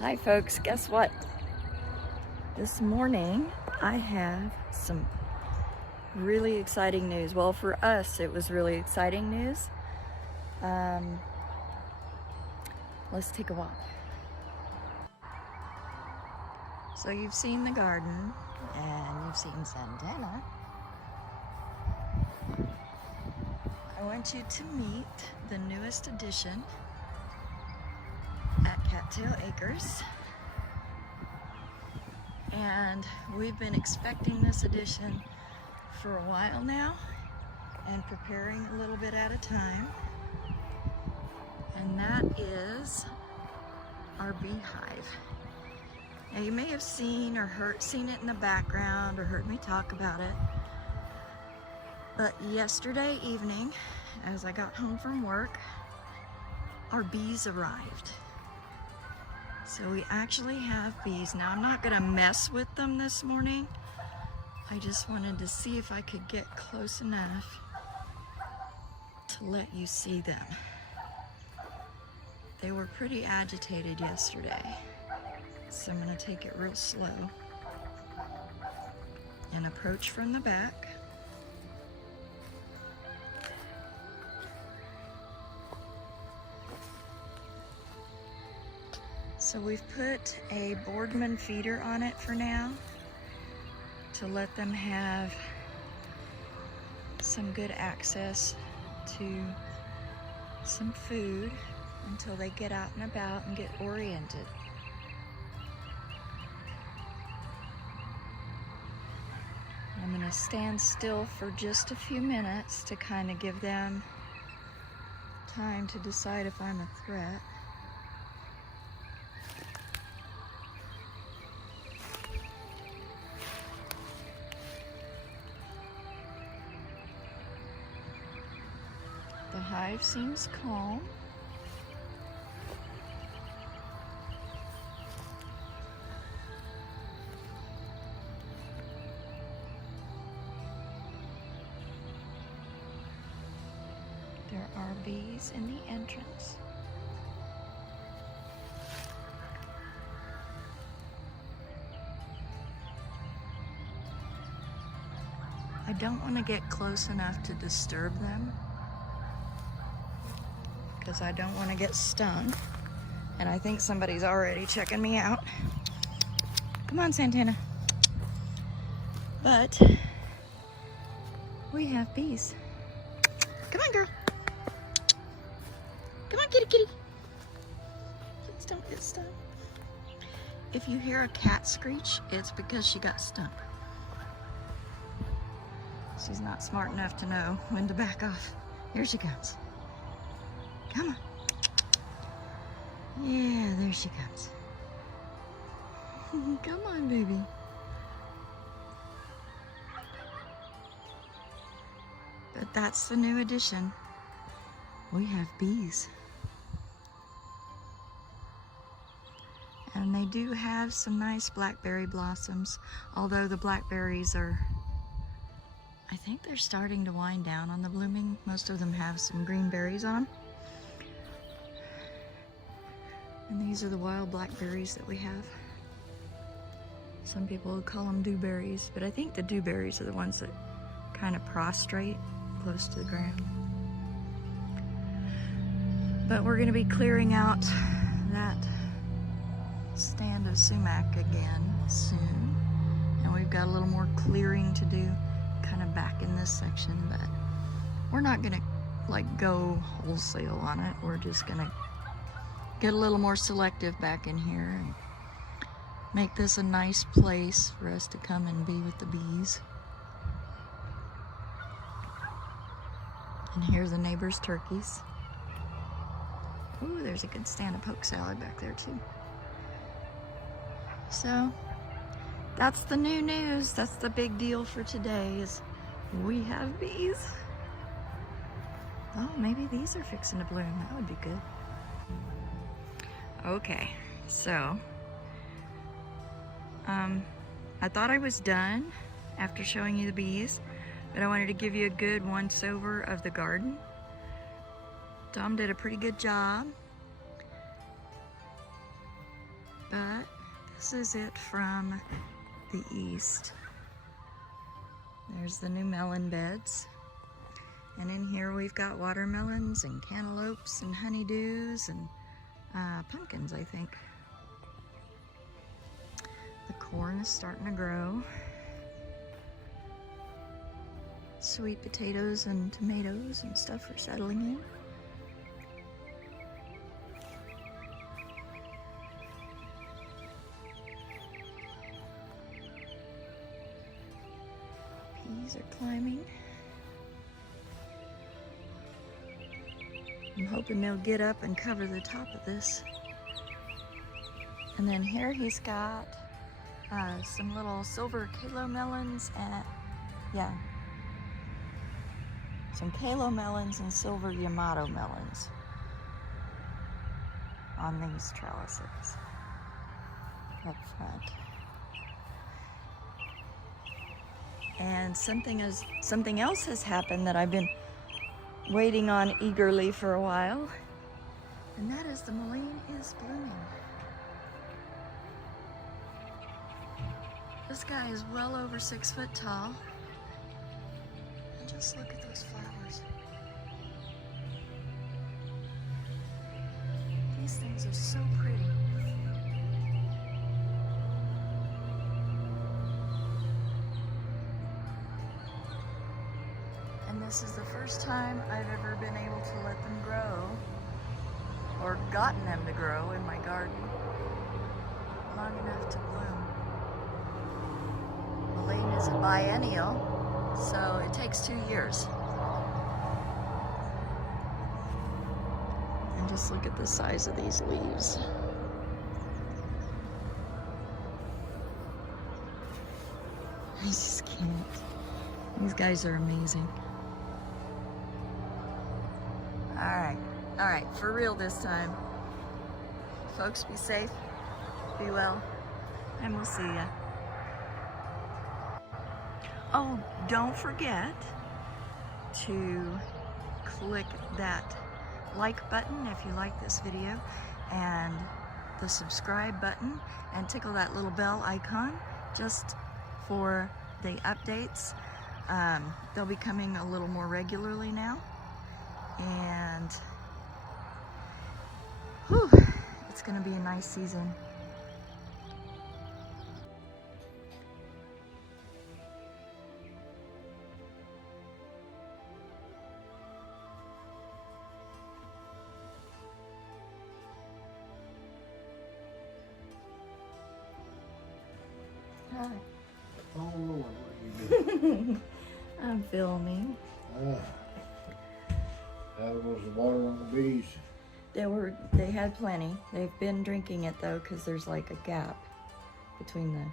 Hi folks, guess what? This morning I have some really exciting news. Well, for us it was really exciting news. Let's take a walk. So you've seen the garden and you've seen Santana. I want you to meet the newest addition at Cat Tale Acres. And we've been expecting this addition for a while now and preparing a little bit at a time. And that is our beehive. Now you may have seen or seen it in the background or heard me talk about it. But yesterday evening, as I got home from work, our bees arrived. So we actually have bees. Now I'm not gonna mess with them this morning. I just wanted to see if I could get close enough to let you see them. They were pretty agitated yesterday. So I'm gonna take it real slow and approach from the back. So we've put a Boardman feeder on it for now to let them have some good access to some food until they get out and about and get oriented. I'm going to stand still for just a few minutes to kind of give them time to decide if I'm a threat. The hive seems calm. There are bees in the entrance. I don't want to get close enough to disturb them because I don't want to get stung. And I think somebody's already checking me out. Come on, Santana. But we have bees. Come on, girl. Come on, kitty, kitty. Please don't get stung. If you hear a cat screech, it's because she got stung. She's not smart enough to know when to back off. Here she comes. Come on. Yeah, there she comes. Come on, baby. But that's the new addition. We have bees. And they do have some nice blackberry blossoms, although the blackberries are, I think they're starting to wind down on the blooming. Most of them have some green berries on. And these are the wild blackberries that we have. Some people would call them dewberries, but I think the dewberries are the ones that kind of prostrate close to the ground. But we're gonna be clearing out that stand of sumac again soon. And we've got a little more clearing to do kind of back in this section, but we're not gonna like go wholesale on it. We're just gonna get a little more selective back in here and make this a nice place for us to come and be with the bees. And here's the neighbor's turkeys. Ooh, there's a good stand of poke salad back there too. So that's the new news. That's the big deal for today is we have bees. Oh, maybe these are fixing to bloom. That would be good. Okay, so I thought I was done after showing you the bees, but I wanted to give you a good once over of the garden. Tom did a pretty good job. but this is it from the east. There's the new melon beds. And in here we've got watermelons and cantaloupes and honeydews and pumpkins, I think. The corn is starting to grow. Sweet potatoes and tomatoes and stuff are settling in. Peas are climbing. I'm hoping they'll get up and cover the top of this. And then here he's got some little silver kalo melons and, yeah, some kalo melons and silver Yamato melons on these trellises up front. And something else has happened that I've been waiting on eagerly for a while, and that is the mullein is blooming. This guy is well over 6 foot tall, and just look at those flowers. These things are so pretty. And this is the first time I've ever been able to let them grow, or gotten them to grow in my garden long enough to bloom. Mullein is a biennial, so it takes 2 years. And just look at the size of these leaves. I just can't. These guys are amazing. All right, for real this time. Folks, be safe, be well, and we'll see ya. Oh, don't forget to click that like button if you like this video, and the subscribe button, and tickle that little bell icon just for the updates. They'll be coming a little more regularly now, and whew, it's gonna be a nice season. Hi. Oh Lord, what are you doing? I'm filming. How was the water on the bees? They had plenty. They've been drinking it though, because there's like a gap between the,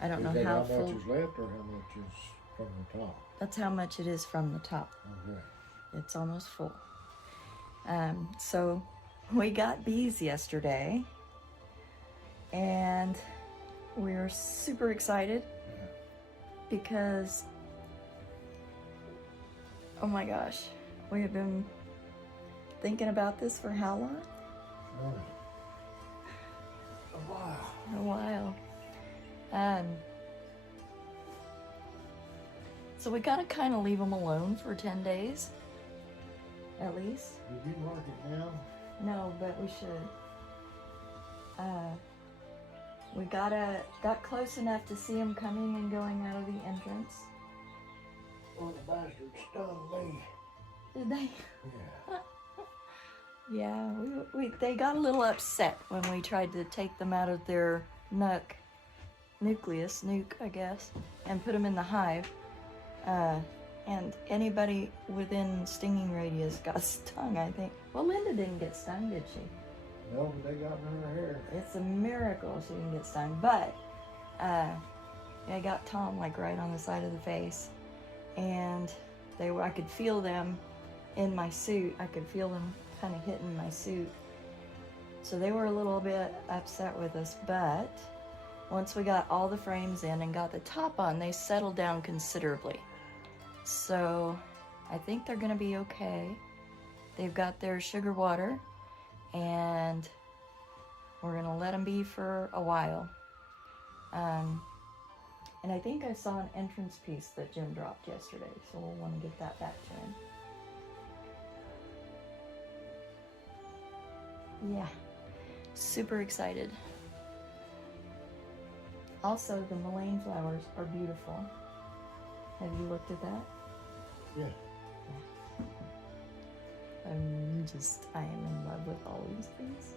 I don't know how How full. much is left or how much is from the top? That's how much it is from the top. Okay. It's almost full. So we got bees yesterday, and we're super excited because, oh my gosh, we have been thinking about this for how long? A while. A while. So we gotta kind of leave them alone for 10 days, at least. Did you mark it down? No, but we should. We got close enough to see them coming and going out of the entrance. Well, the bastards stung me. Did they? Yeah. Yeah, they got a little upset when we tried to take them out of their nuke, I guess, and put them in the hive. And anybody within stinging radius got stung, I think. Well, Linda didn't get stung, did she? No, but they got in her hair. It's a miracle she didn't get stung, but I got Tom like right on the side of the face, and I could feel them in my suit. I could feel them kind of hitting my suit. So they were a little bit upset with us, but once we got all the frames in and got the top on, they settled down considerably. So I think they're gonna be okay. They've got their sugar water, and We're gonna let him be for a while. And I think I saw an entrance piece that Jim dropped yesterday, so we'll want to get that back to him. Yeah, super excited. Also, the mullein flowers are beautiful. Have you looked at that? Yeah. I am in love with all these things.